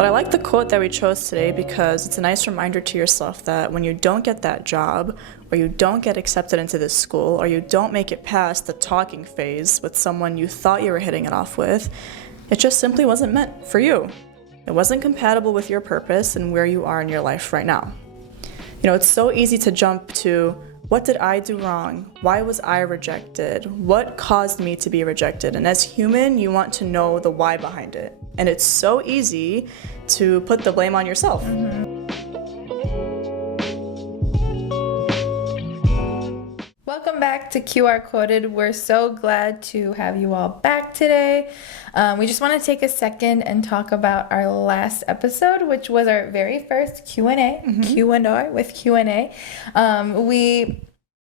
But I like the quote that we chose today because it's a nice reminder to yourself that when you don't get that job, or you don't get accepted into this school, or you don't make it past the talking phase with someone you thought you were hitting it off with, it just simply wasn't meant for you. It wasn't compatible with your purpose and where you are in your life right now. You know, it's so easy to jump to, what did I do wrong? Why was I rejected? What caused me to be rejected? And as human, you want to know the why behind it. And it's so easy to put the blame on yourself. Welcome back to QR Coded. We're so glad to have you all back today. We just want to take a second and talk about our last episode, which was our very first Q&A, Q&R with Q&A. We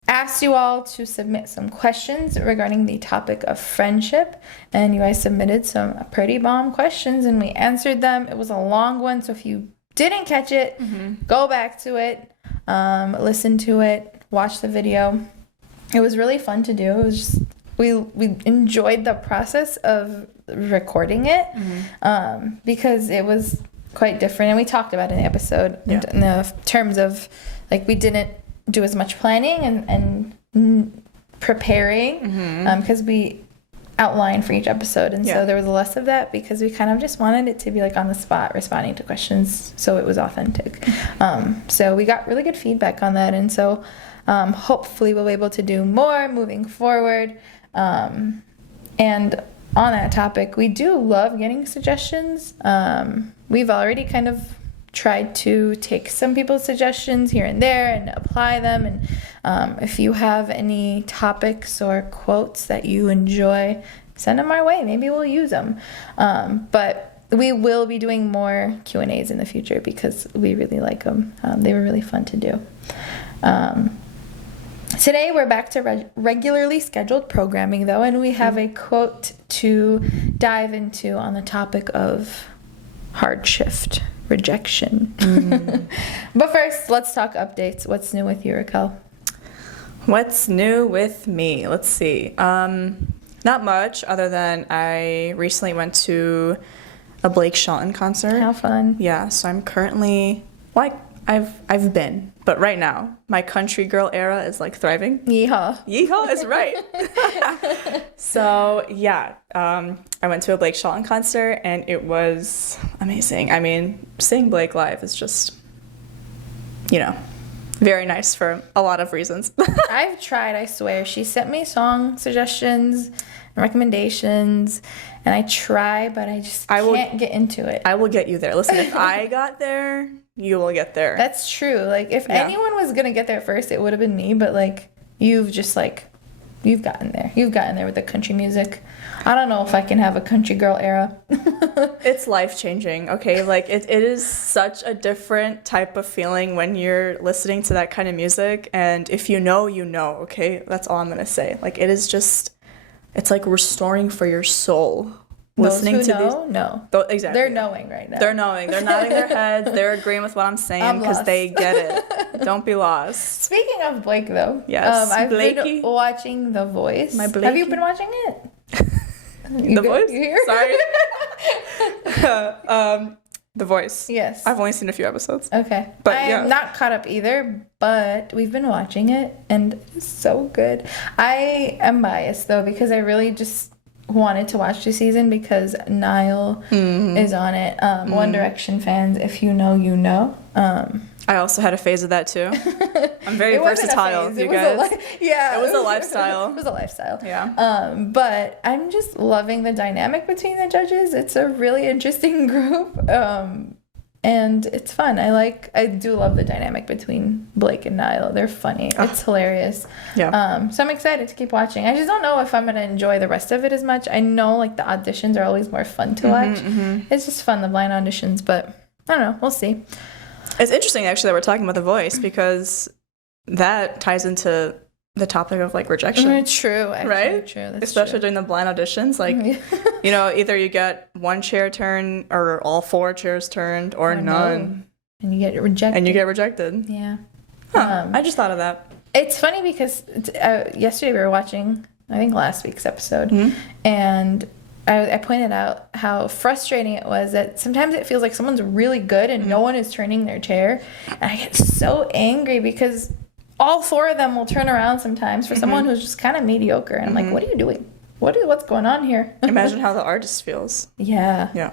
asked you all to submit some questions regarding the topic of friendship, and you guys submitted some pretty bomb questions, and we answered them. It was a long one, so if you didn't catch it, go back to it, listen to it, watch the video. It was really fun to do. It was just, we enjoyed the process of recording it because it was quite different. And we talked about it in the episode in the terms of, like, we didn't do as much planning and preparing because we outlined for each episode. And so there was less of that because we kind of just wanted it to be like on the spot responding to questions so it was authentic. So we got really good feedback on that. And so hopefully we'll be able to do more moving forward. And on that topic, we do love getting suggestions. We've already kind of tried to take some people's suggestions here and there and apply them. And if you have any topics or quotes that you enjoy, send them our way. Maybe we'll use them. But we will be doing more Q&As in the future because we really like them. They were really fun to do. Today we're back to regularly scheduled programming, though, and we have a quote to dive into on the topic of hard shift, rejection. But first, let's talk updates. What's new with you, Raquel? What's new with me? Let's see. Not much other than I recently went to a Blake Shelton concert. How fun. Yeah, so I'm currently, I've been, but right now, my country girl era is like thriving. Yeehaw. Yeehaw is right. So yeah, I went to a Blake Shelton concert and it was amazing. I mean, seeing Blake live is just, very nice for a lot of reasons. I've tried, I swear. She sent me song suggestions and recommendations, and I try, but I can't get into it. I will get you there. Listen, if I got there, you will get there. That's true. Like, if anyone was going to get there first, it would have been me, but, like, you've gotten there. You've gotten there with the country music. I don't know if I can have a country girl era. It's life-changing, okay? Like, it is such a different type of feeling when you're listening to that kind of music, and if you know, okay? That's all I'm going to say. Like, it is just, it's like restoring for your soul. Listening Those who to know, these, no. Exactly. They're knowing right now. They're knowing. They're nodding their heads. They're agreeing with what I'm saying because they get it. Don't be lost. Speaking of Blake, though, yes, I've Blakey. been watching The Voice. My Blakey. Have you been watching it? The Voice? You here? Sorry. The Voice. Yes. I've only seen a few episodes. Okay. But I am not caught up either, but we've been watching it, and it's so good. I am biased, though, because I really just wanted to watch the season because Niall is on it. One Direction fans, if you know, you know. I also had a phase of that too. I'm very versatile, you guys. It was a lifestyle. It was a lifestyle. Yeah. But I'm just loving the dynamic between the judges. It's a really interesting group. And it's fun. I do love the dynamic between Blake and Niall. They're funny. It's hilarious. Yeah. So I'm excited to keep watching. I just don't know if I'm going to enjoy the rest of it as much. I know, like, the auditions are always more fun to watch. It's just fun, the blind auditions, but I don't know. We'll see. It's interesting, actually, that we're talking about The Voice because that ties into the topic of, like, rejection. True. Actually, right? True. That's especially true. during the blind auditions. Like, either you get one chair turned or all four chairs turned or none. And you get rejected. Yeah. I just thought of that. It's funny because yesterday we were watching, I think, last week's episode, and I pointed out how frustrating it was that sometimes it feels like someone's really good and no one is turning their chair. And I get so angry because all 4 of them will turn around sometimes for someone who's just kind of mediocre. And I'm like, what are you doing? What's going on here? Imagine how the artist feels. Yeah.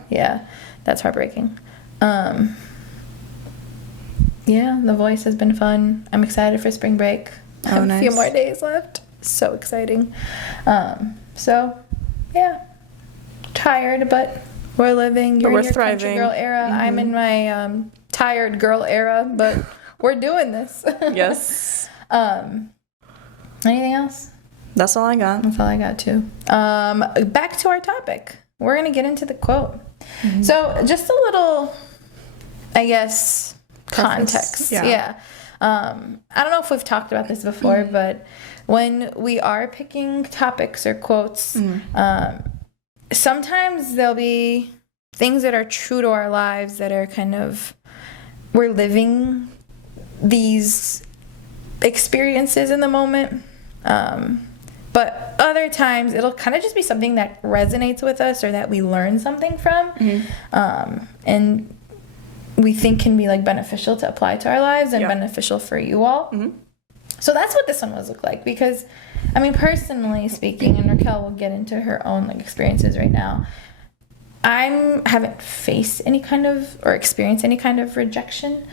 That's heartbreaking. Yeah, The Voice has been fun. I'm excited for spring break. I have a few more days left. So exciting. So, yeah. Tired, but we're living. You're in your thriving. Country girl era. I'm in my tired girl era, but we're doing this. Yes. Anything else? That's all I got. That's all I got, too. Back to our topic. We're going to get into the quote. So, just a little, I guess, context. Yeah. I don't know if we've talked about this before, but when we are picking topics or quotes, sometimes there'll be things that are true to our lives that are kind of, we're living these experiences in the moment. But other times it'll kind of just be something that resonates with us or that we learn something from. And we think can be like beneficial to apply to our lives and beneficial for you all. So that's what this one was look like, because I mean, personally speaking, and Raquel will get into her own like experiences right now, I haven't faced any kind of or experienced any kind of rejection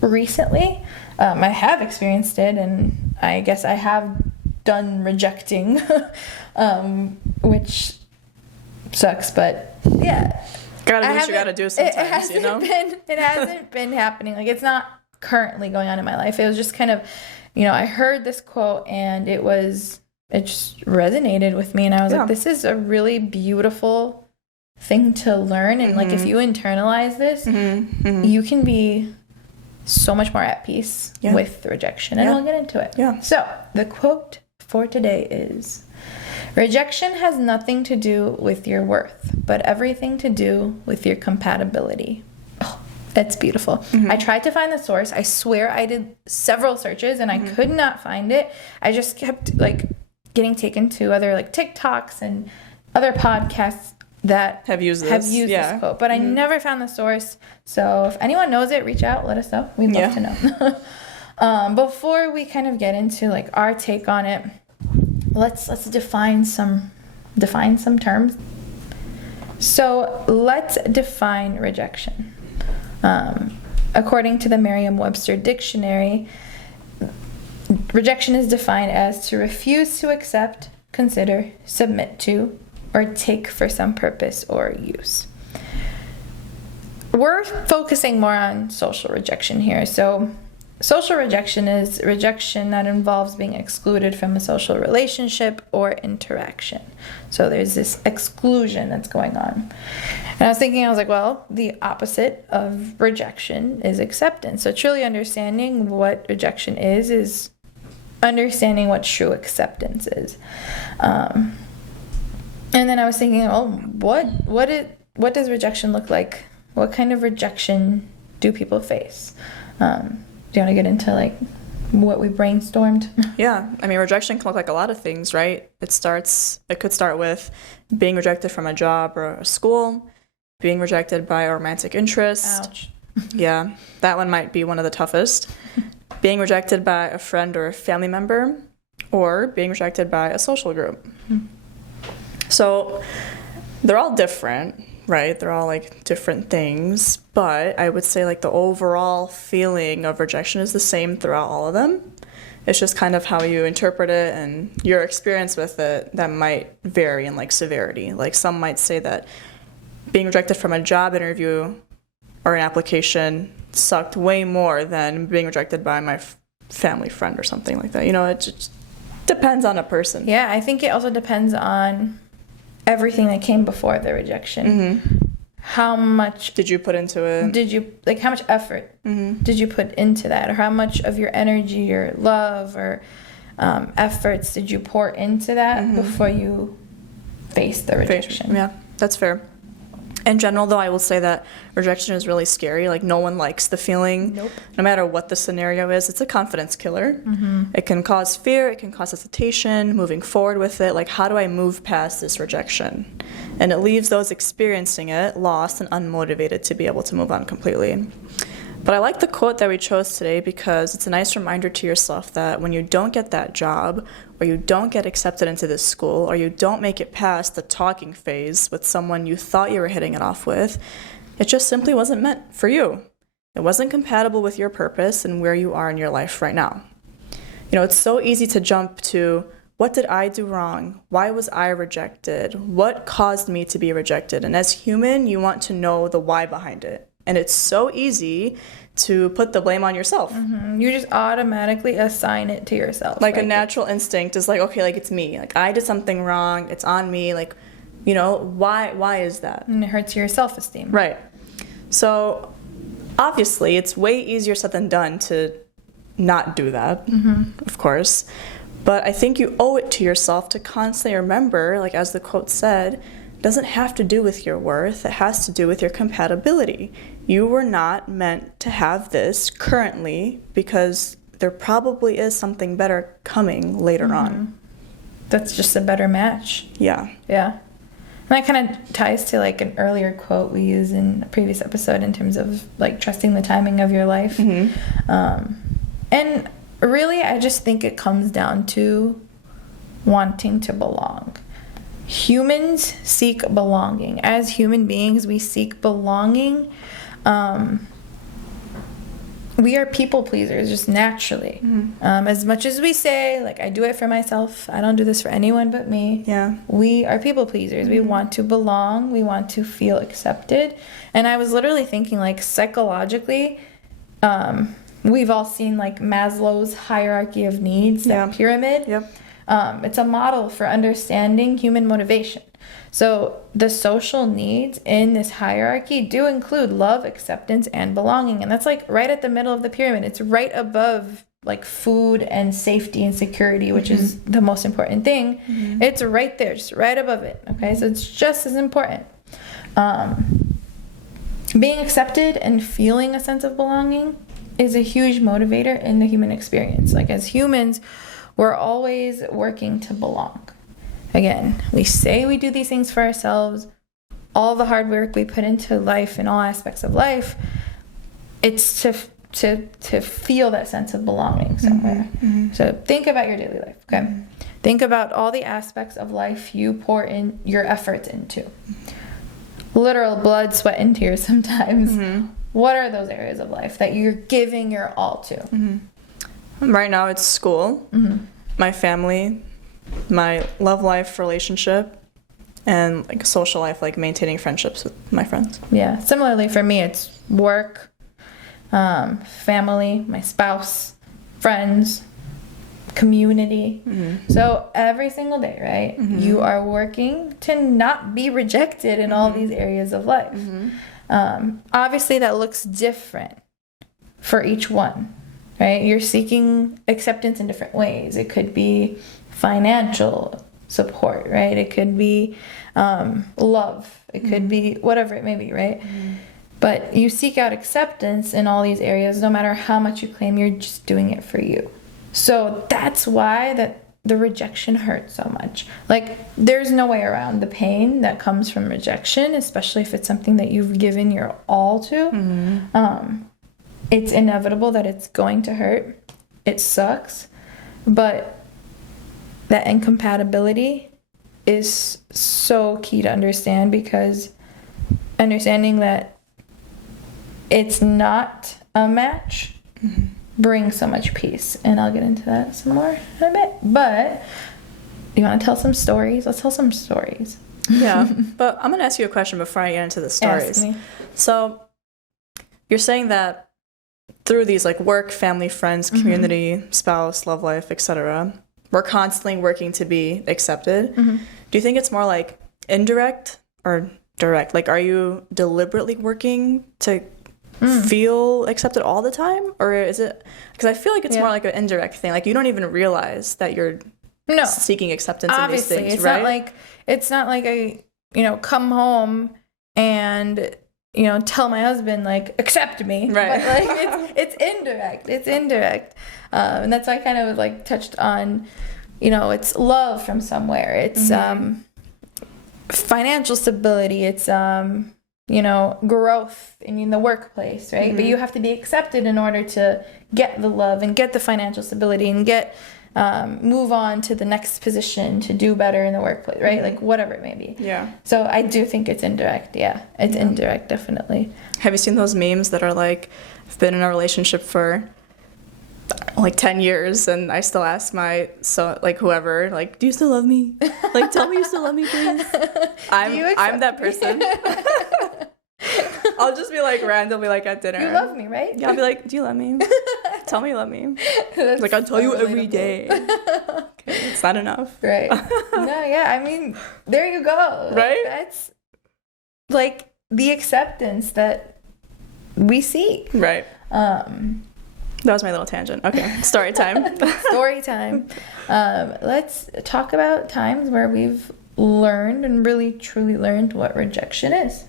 recently. I have experienced it, and I guess I have done rejecting, which sucks, but yeah. Gotta do what you gotta do sometimes, you know? It hasn't been happening. Like, it's not currently going on in my life. It was just kind of, you know, I heard this quote and it just resonated with me, and I was like, this is a really beautiful thing to learn, and like if you internalize this, you can be so much more at peace with rejection, and we'll get into it. So the quote for today is, rejection has nothing to do with your worth, but everything to do with your compatibility. Oh, that's beautiful. I tried to find the source. I swear I did several searches and I could not find it. I just kept like getting taken to other like TikToks and other podcasts that have used this quote, but I never found the source. So if anyone knows it, reach out, let us know. We'd love to know. Before we kind of get into like our take on it, let's define some terms. So let's define rejection. According to the Merriam-Webster dictionary, rejection is defined as to refuse to accept, consider, submit to, or take for some purpose or use. We're focusing more on social rejection here. So social rejection is rejection that involves being excluded from a social relationship or interaction. So there's this exclusion that's going on. And I was like, well, the opposite of rejection is acceptance. So truly understanding what rejection is understanding what true acceptance is. And then I was thinking, what does rejection look like? What kind of rejection do people face? Do you want to get into like what we brainstormed? Yeah, I mean, rejection can look like a lot of things, right? It could start with being rejected from a job or a school, being rejected by a romantic interest. Ouch. Yeah, that one might be one of the toughest. Being rejected by a friend or a family member, or being rejected by a social group. So they're all different, right? They're all like different things, but I would say like the overall feeling of rejection is the same throughout all of them. It's just kind of how you interpret it and your experience with it that might vary in like severity. Like some might say that being rejected from a job interview or an application sucked way more than being rejected by my family friend or something like that. You know, it just depends on a person. Yeah, I think it also depends on everything that came before the rejection. How much did you put into it? How much effort did you put into that? Or how much of your energy, your love, or efforts did you pour into that before you faced the rejection? Yeah, that's fair. In general, though, I will say that rejection is really scary. Like, no one likes the feeling. Nope. No matter what the scenario is, it's a confidence killer. It can cause fear. It can cause hesitation, moving forward with it. Like, how do I move past this rejection? And it leaves those experiencing it lost and unmotivated to be able to move on completely. But I like the quote that we chose today because it's a nice reminder to yourself that when you don't get that job, or you don't get accepted into this school, or you don't make it past the talking phase with someone you thought you were hitting it off with, it just simply wasn't meant for you. It wasn't compatible with your purpose and where you are in your life right now. You know, it's so easy to jump to, what did I do wrong? Why was I rejected? What caused me to be rejected? And as human, you want to know the why behind it. And it's so easy to put the blame on yourself. You just automatically assign it to yourself. Like a natural instinct is like, okay, like it's me. Like I did something wrong. It's on me. Like, you know, why is that? And it hurts your self-esteem. Right. So obviously it's way easier said than done to not do that, of course. But I think you owe it to yourself to constantly remember, like as the quote said, it doesn't have to do with your worth. It has to do with your compatibility. You were not meant to have this currently because there probably is something better coming later on. That's just a better match. Yeah. Yeah. And that kind of ties to like an earlier quote we used in a previous episode in terms of like trusting the timing of your life. And really, I just think it comes down to wanting to belong. Humans seek belonging. As human beings, we seek belonging. We are people pleasers just naturally. As much as we say, like, I do it for myself, I don't do this for anyone but me. Yeah. We are people pleasers. We want to belong. We want to feel accepted. And I was literally thinking, like, psychologically, we've all seen, like, Maslow's hierarchy of needs, that pyramid. Yep. It's a model for understanding human motivation. So the social needs in this hierarchy do include love, acceptance, and belonging. And that's like right at the middle of the pyramid. It's right above like food and safety and security, which is the most important thing. It's right there, just right above it. Okay, so it's just as important. Being accepted and feeling a sense of belonging is a huge motivator in the human experience. Like as humans, we're always working to belong. Again, we say we do these things for ourselves. All the hard work we put into life in all aspects of life, it's to feel that sense of belonging somewhere. So think about your daily life, okay? Think about all the aspects of life you pour in your efforts into. Literal blood, sweat, and tears sometimes. What are those areas of life that you're giving your all to? Right now it's school, my family, my love life, relationship, and like social life, like maintaining friendships with my friends. Yeah. Similarly for me, it's work, family, my spouse, friends, community. So every single day, right, you are working to not be rejected in all these areas of life. Obviously, that looks different for each one, right? You're seeking acceptance in different ways. It could be financial support, right? It could be love. It could be whatever it may be, right? But you seek out acceptance in all these areas, no matter how much you claim you're just doing it for you. So that's why that the rejection hurts so much. Like, there's no way around the pain that comes from rejection, especially if it's something that you've given your all to. It's inevitable that it's going to hurt. It sucks. But that incompatibility is so key to understand, because understanding that it's not a match brings so much peace. And I'll get into that some more in a bit. But you want to tell some stories? Let's tell some stories. Yeah, but I'm going to ask you a question before I get into the stories. Ask me. So you're saying that through these like work, family, friends, community, spouse, love life, etc., we're constantly working to be accepted. Do you think it's more like indirect or direct? Like, are you deliberately working to feel accepted all the time? Or is it, because I feel like it's more like an indirect thing. Like, you don't even realize that you're seeking acceptance in these things, it's right? It's not like I, come home and, you know, tell my husband, like, accept me. Right. But, like, it's indirect. It's indirect. And that's why I kind of, like, touched on, you know, it's love from somewhere. It's financial stability. It's, you know, growth in the workplace, right? But you have to be accepted in order to get the love and get the financial stability and get move on to the next position to do better in the workplace, right? Like whatever it may be. Yeah. So I do think it's indirect. Yeah, it's indirect, definitely. Have you seen those memes that are like, I've been in a relationship for like 10 years and I still ask whoever, like, do you still love me? Like, tell me you still love me, please. I'm that person. I'll just be like randomly like at dinner. You love me, right? Yeah, I'll be like, do you love me? Tell me you love me. Like, I'll tell you every day. Okay, it's not enough. Right. No, yeah, I mean, there you go. Right? That's like the acceptance that we seek. Right. That was my little tangent. Okay, story time. Story time. Let's talk about times where we've learned and really truly learned what rejection is.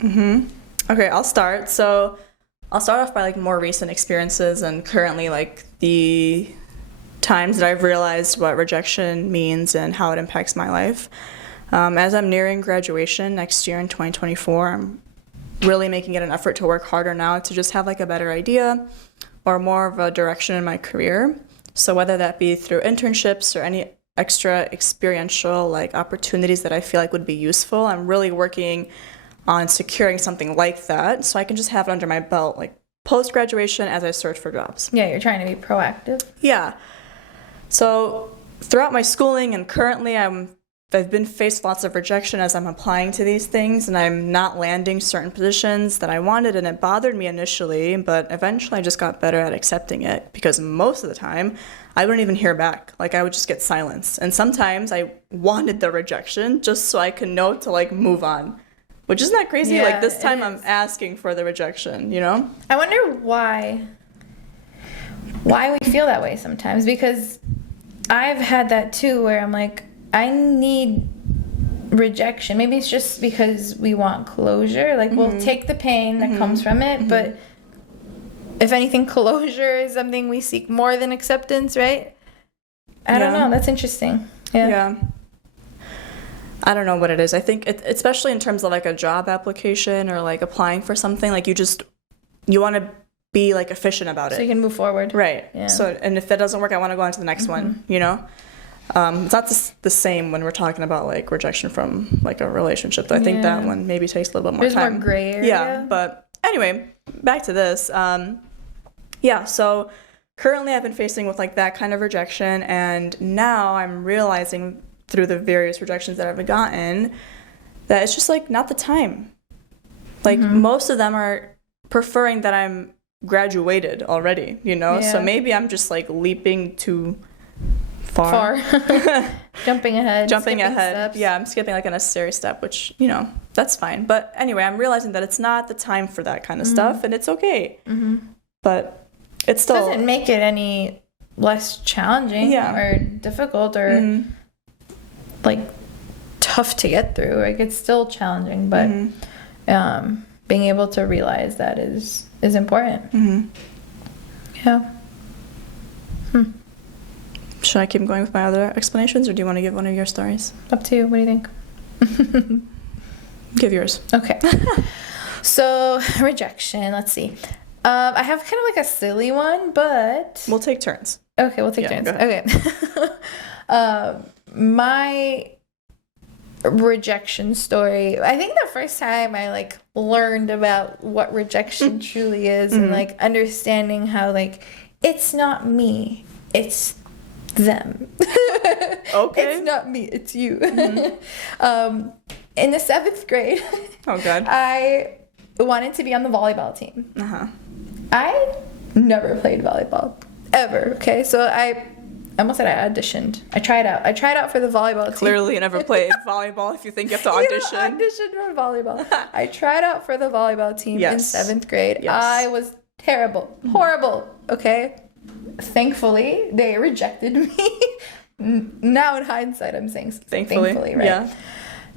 Okay, I'll start. So I'll start off by like more recent experiences and currently like the times that I've realized what rejection means and how it impacts my life. As I'm nearing graduation next year in 2024, I'm really making it an effort to work harder now to just have like a better idea or more of a direction in my career. So whether that be through internships or any extra experiential like opportunities that I feel like would be useful, I'm really working on securing something like that so I can just have it under my belt like post-graduation as I search for jobs. Yeah, you're trying to be proactive. Yeah. So throughout my schooling and currently I've been faced with lots of rejection as I'm applying to these things and I'm not landing certain positions that I wanted, and it bothered me initially, but eventually I just got better at accepting it because most of the time I wouldn't even hear back. Like I would just get silence. And sometimes I wanted the rejection just so I could know to like move on. Which isn't that crazy? Yeah, like this time it I'm is. asking for the rejection, you know? I wonder why we feel that way sometimes, because I've had that too where I'm like, I need rejection. Maybe it's just because we want closure. Like we'll take the pain that comes from it, but if anything, closure is something we seek more than acceptance, right? I don't know. That's interesting. Yeah. I don't know what it is. I think especially in terms of like a job application or like applying for something, like you want to be like efficient about it. So you can move forward. Right. Yeah. So, and if that doesn't work, I want to go on to the next one, you know? It's not the same when we're talking about like rejection from like a relationship. I think that one maybe takes a little bit more There's time. more gray area. Yeah. But anyway, back to this. So currently I've been facing with like that kind of rejection, and now I'm realizing through the various rejections that I've gotten that it's just like not the time. Like most of them are preferring that I'm graduated already, you know? Yeah. So maybe I'm just like leaping too far. Jumping ahead. Jumping skipping ahead. steps. Yeah, I'm skipping like a necessary step, which, you know, that's fine. But anyway, I'm realizing that it's not the time for that kind of stuff, and it's okay. But it's still doesn't make it any less challenging or difficult or like tough to get through. Like it's still challenging, but being able to realize that is important. Yeah. Should I keep going with my other explanations, or do you want to give one of your stories? Up to you. What do you think? Give yours. Okay. So rejection. Let's see. I have kind of like a silly one, but We'll take turns. okay, we'll take turns. Go ahead. Okay. My rejection story. I think the first time I like learned about what rejection truly is and like understanding how like it's not me, it's them. Okay. It's not me, it's you. In the 7th grade, Oh, God. I wanted to be on the volleyball team. Uh-huh. I never played volleyball ever. Okay, so I almost said I auditioned. I tried out for the volleyball team. Clearly you never played volleyball if you think you have to audition. You know, audition for volleyball. I tried out for the volleyball team in 7th grade. Yes. I was terrible. Horrible. Okay. Thankfully, they rejected me. Now in hindsight, I'm saying thankfully, right? Yeah.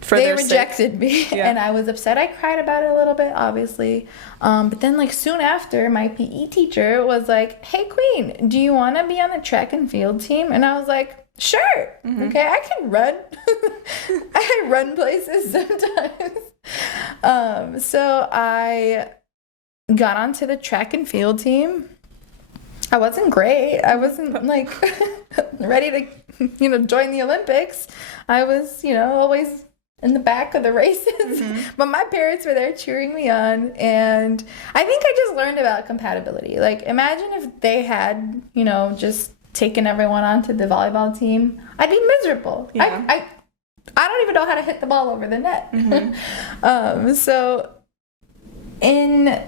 for they their rejected me, Yeah. and I was upset. I cried about it a little bit, obviously. But then, like, soon after, my PE teacher was like, "Hey, Queen, do you want to be on the track and field team?" And I was like, "Sure. Okay, I can run. I run places sometimes." So I got onto the track and field team. I wasn't great. I wasn't, like, ready to, join the Olympics. I was, always in the back of the races. But my parents were there cheering me on. And I think I just learned about compatibility. Like, imagine if they had, just taken everyone onto the volleyball team. I'd be miserable. Yeah. I don't even know how to hit the ball over the net. So in,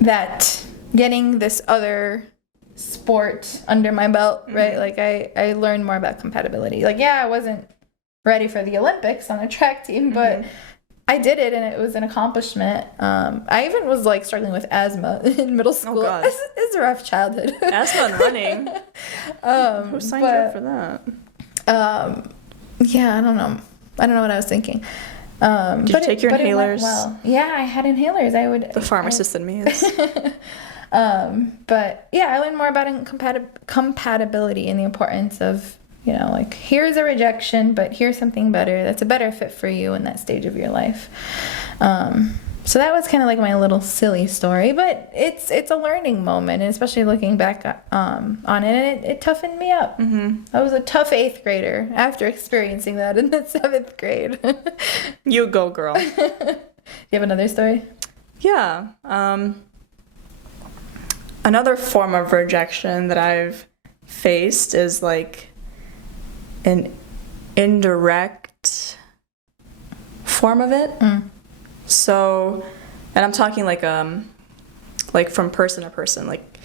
that getting this other sport under my belt, right? Like, I learned more about compatibility. Like, yeah, I wasn't ready for the Olympics on a track team, but I did it, and it was an accomplishment. I even was, like, struggling with asthma in middle school. Oh, God. It's a rough childhood. Asthma and running. Who signed you up for that? Yeah, I don't know what I was thinking. Did you take your inhalers? Well, yeah, I had inhalers. The pharmacist in me is. But yeah, I learned more about compatibility and the importance of, like, here's a rejection, but here's something better that's a better fit for you in that stage of your life. So that was kind of like my little silly story, but it's a learning moment, and especially looking back on it, and it toughened me up. I was a tough 8th grader after experiencing that in the 7th grade. You go, girl. Do you have another story? Yeah. Another form of rejection that I've faced is, like, an indirect form of it. So, and I'm talking like from person to person. Like,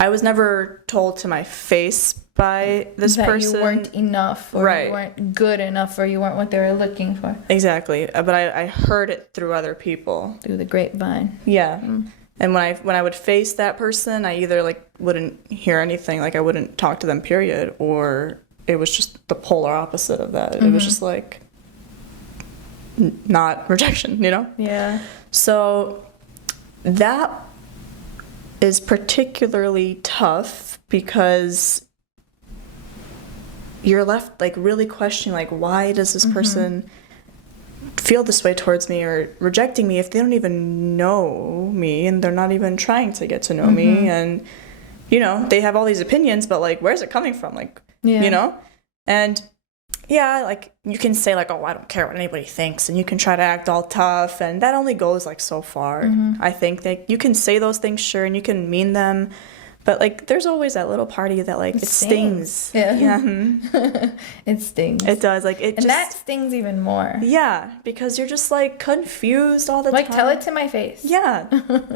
I was never told to my face by this that person you weren't enough, or right. you weren't good enough, or you weren't what they were looking for. Exactly, but I heard it through other people, through the grapevine. Yeah. And when I would face that person, I either, like, wouldn't hear anything, like, I wouldn't talk to them, period, or it was just the polar opposite of that. It was just like not rejection, Yeah. So that is particularly tough because you're left, like, really questioning, like, why does this person feel this way towards me or rejecting me if they don't even know me and they're not even trying to get to know me, and they have all these opinions, but, like, where's it coming from? Like, and yeah, like, you can say, like, oh, I don't care what anybody thinks, and you can try to act all tough, and that only goes, like, so far. I think that you can say those things, sure, and you can mean them, but, like, there's always that little part of you that, like, it stings. Yeah. It stings. It does. Like, it and that stings even more. Yeah, because you're just, like, confused all the time. Like, tell it to my face. Yeah.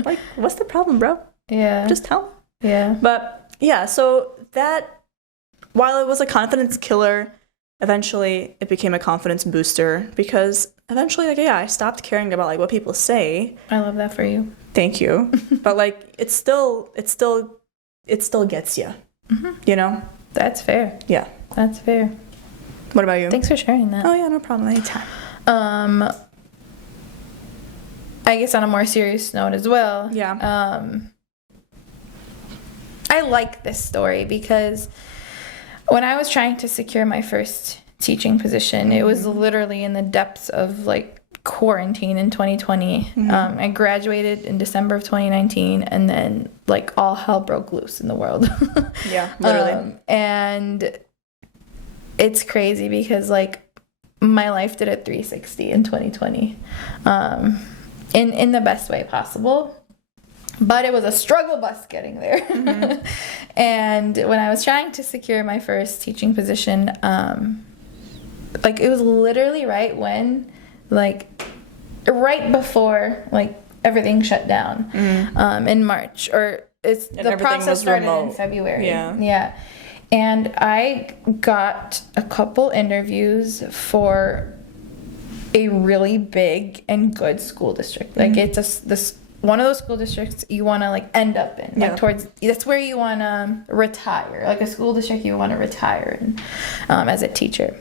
Like, what's the problem, bro? Yeah. Just tell me. Yeah. But, yeah, so that, while it was a confidence killer, eventually it became a confidence booster because eventually, like, yeah, I stopped caring about, like, what people say. I love that for you. Thank you. But, like, it still gets you, That's fair. Yeah. That's fair. What about you? Thanks for sharing that. Oh, yeah, no problem. Anytime. I guess on a more serious note as well. Yeah. I like this story because when I was trying to secure my first teaching position, it was literally in the depths of, like, quarantine in 2020. I graduated in December of 2019, and then, like, all hell broke loose in the world. Yeah, literally. And it's crazy because, like, my life did a 360 in 2020, in the best way possible. But it was a struggle bus getting there. And when I was trying to secure my first teaching position, like, it was literally right before, like, everything shut down in March. Or the process started in February. Yeah. And I got a couple interviews for a really big and good school district. Like, it's one of those school districts you want to, like, end up in. Like, that's where you want to retire. Like, a school district you want to retire in as a teacher.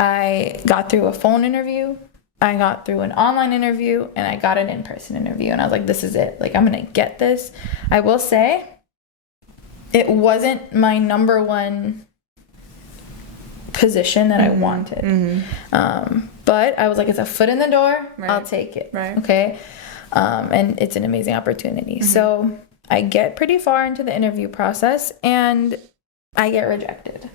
I got through a phone interview, I got through an online interview, and I got an in-person interview. And I was like, this is it. Like, I'm going to get this. I will say, it wasn't my number one position that I wanted. But I was like, it's a foot in the door. Right. I'll take it. Right. Okay. And it's an amazing opportunity. So I get pretty far into the interview process and I get rejected.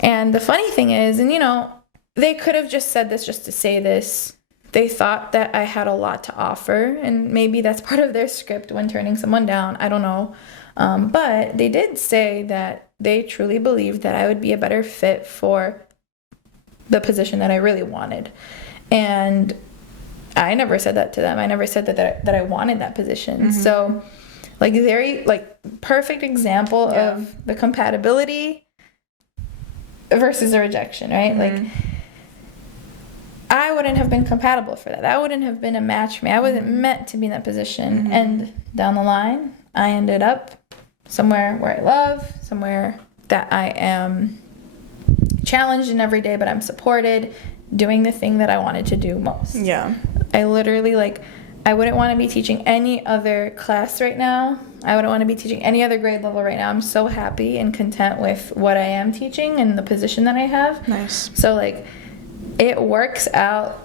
And the funny thing is, and you know, they could have just said this just to say this. They thought that I had a lot to offer, and maybe that's part of their script when turning someone down. I don't know. But they did say that they truly believed that I would be a better fit for the position that I really wanted. And I never said that to them. I never said that I wanted that position. So, like, very, like, perfect example of the compatibility versus the rejection, right? Like, I wouldn't have been compatible for that. That wouldn't have been a match for me. I wasn't meant to be in that position. And down the line, I ended up somewhere where I love, somewhere that I am challenged in every day, but I'm supported, doing the thing that I wanted to do most. Yeah. I literally, like, I wouldn't want to be teaching any other class right now. I wouldn't want to be teaching any other grade level right now. I'm so happy and content with what I am teaching and the position that I have. Nice. So, like, it works out.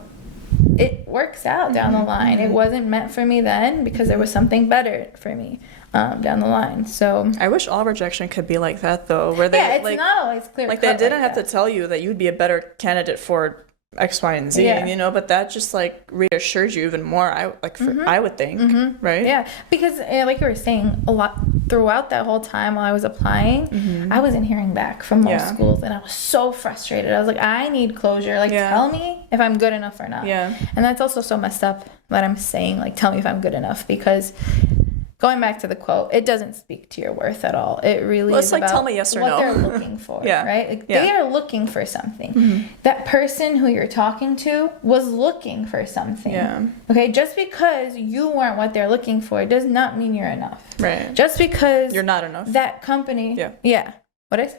It works out down the line. It wasn't meant for me then because there was something better for me down the line. So I wish all rejection could be like that, though, where they it's not always clear. Like, they didn't have to tell you that you'd be a better candidate for X, Y, and Z, you know, but that just, like, reassured you even more, I would think, right? Yeah, because like you were saying, a lot throughout that whole time while I was applying, I wasn't hearing back from most schools, and I was so frustrated. I was like, I need closure. Like, tell me if I'm good enough or not. Yeah. And that's also so messed up that I'm saying, like, tell me if I'm good enough, because going back to the quote, it doesn't speak to your worth at all. It really is like, about tell me yes or what no. They're looking for, right? Like, they are looking for something. That person who you're talking to was looking for something. Yeah. Okay, just because you weren't what they're looking for does not mean you're enough. Right. Just because you're not enough. That company. Yeah. What is?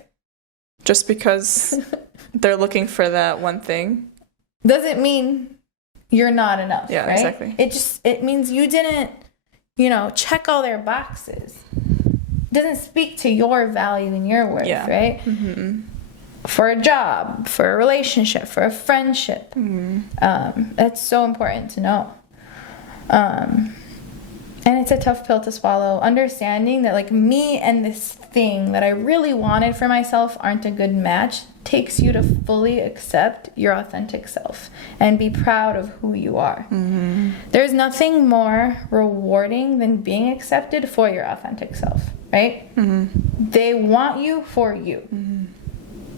Just because they're looking for that one thing doesn't mean you're not enough. Yeah, right? Exactly. It means you didn't, check all their boxes. It doesn't speak to your value and your worth, right? For a job, for a relationship, for a friendship. That's so important to know. And it's a tough pill to swallow. Understanding that, like, me and this thing that I really wanted for myself aren't a good match takes you to fully accept your authentic self and be proud of who you are. There's nothing more rewarding than being accepted for your authentic self, right? They want you for you.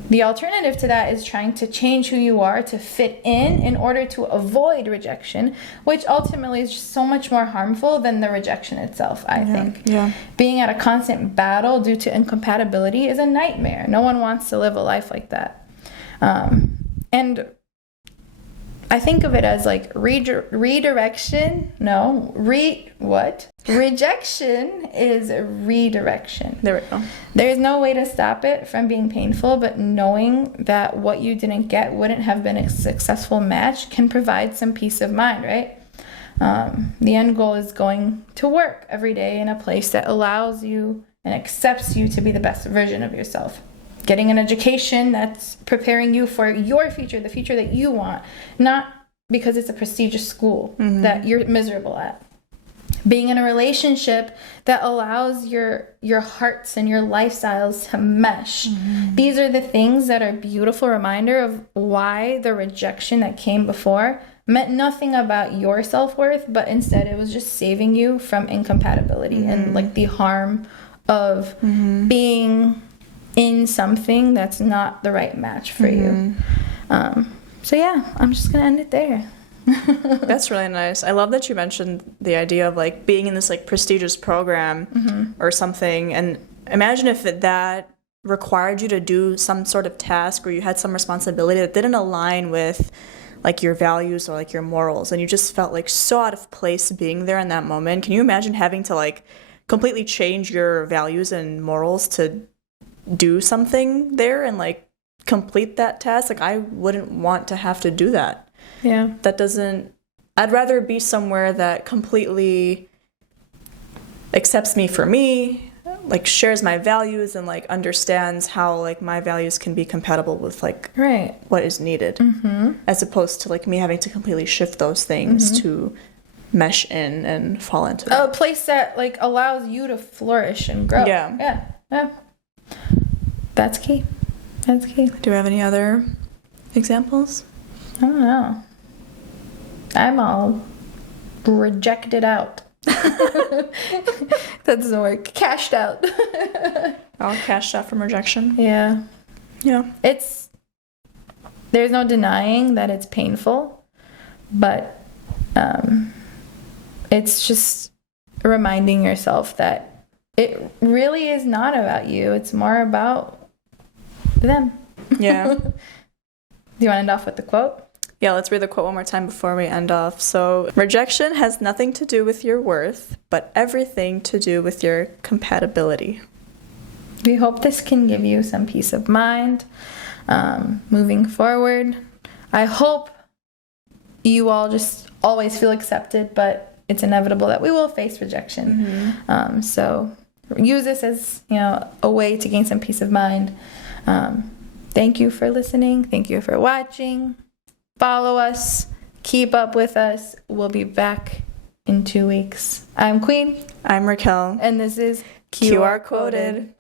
The alternative to that is trying to change who you are to fit in order to avoid rejection, which ultimately is just so much more harmful than the rejection itself, I think. Yeah. Being at a constant battle due to incompatibility is a nightmare. No one wants to live a life like that. And I think of it as like redirection. No, rejection is redirection. There we go. There's no way to stop it from being painful, but knowing that what you didn't get wouldn't have been a successful match can provide some peace of mind, right? The end goal is going to work every day in a place that allows you and accepts you to be the best version of yourself. Getting an education that's preparing you for your future, the future that you want, not because it's a prestigious school that you're miserable at. Being in a relationship that allows your hearts and your lifestyles to mesh. These are the things that are a beautiful reminder of why the rejection that came before meant nothing about your self-worth, but instead it was just saving you from incompatibility and like the harm of being in something that's not the right match for you. So yeah, I'm just gonna end it there. That's really nice. I love that you mentioned the idea of like being in this like prestigious program or something, and imagine if that required you to do some sort of task or you had some responsibility that didn't align with like your values or like your morals, and you just felt like so out of place being there in that moment. Can you imagine having to like completely change your values and morals to do something there and like complete that task, like I wouldn't want to have to do that. Yeah. I'd rather be somewhere that completely accepts me for me, like shares my values and like understands how like my values can be compatible with like Right. what is needed, as opposed to like me having to completely shift those things to mesh in and fall into that. A place that like allows you to flourish and grow. Yeah. Yeah. That's key. That's key. Do we have any other examples? I don't know. I'm all rejected out. That doesn't work. Cashed out. All cashed out from rejection. Yeah. Yeah. There's no denying that it's painful, but it's just reminding yourself that it really is not about you. It's more about them. Yeah. Do you want to end off with the quote? Yeah, let's read the quote one more time before we end off. So, rejection has nothing to do with your worth, but everything to do with your compatibility. We hope this can give you some peace of mind moving forward. I hope you all just always feel accepted, but it's inevitable that we will face rejection. So use this as, a way to gain some peace of mind. Thank you for listening. Thank you for watching. Follow us. Keep up with us. We'll be back in 2 weeks. I'm Queen. I'm Raquel. And this is QR Coded.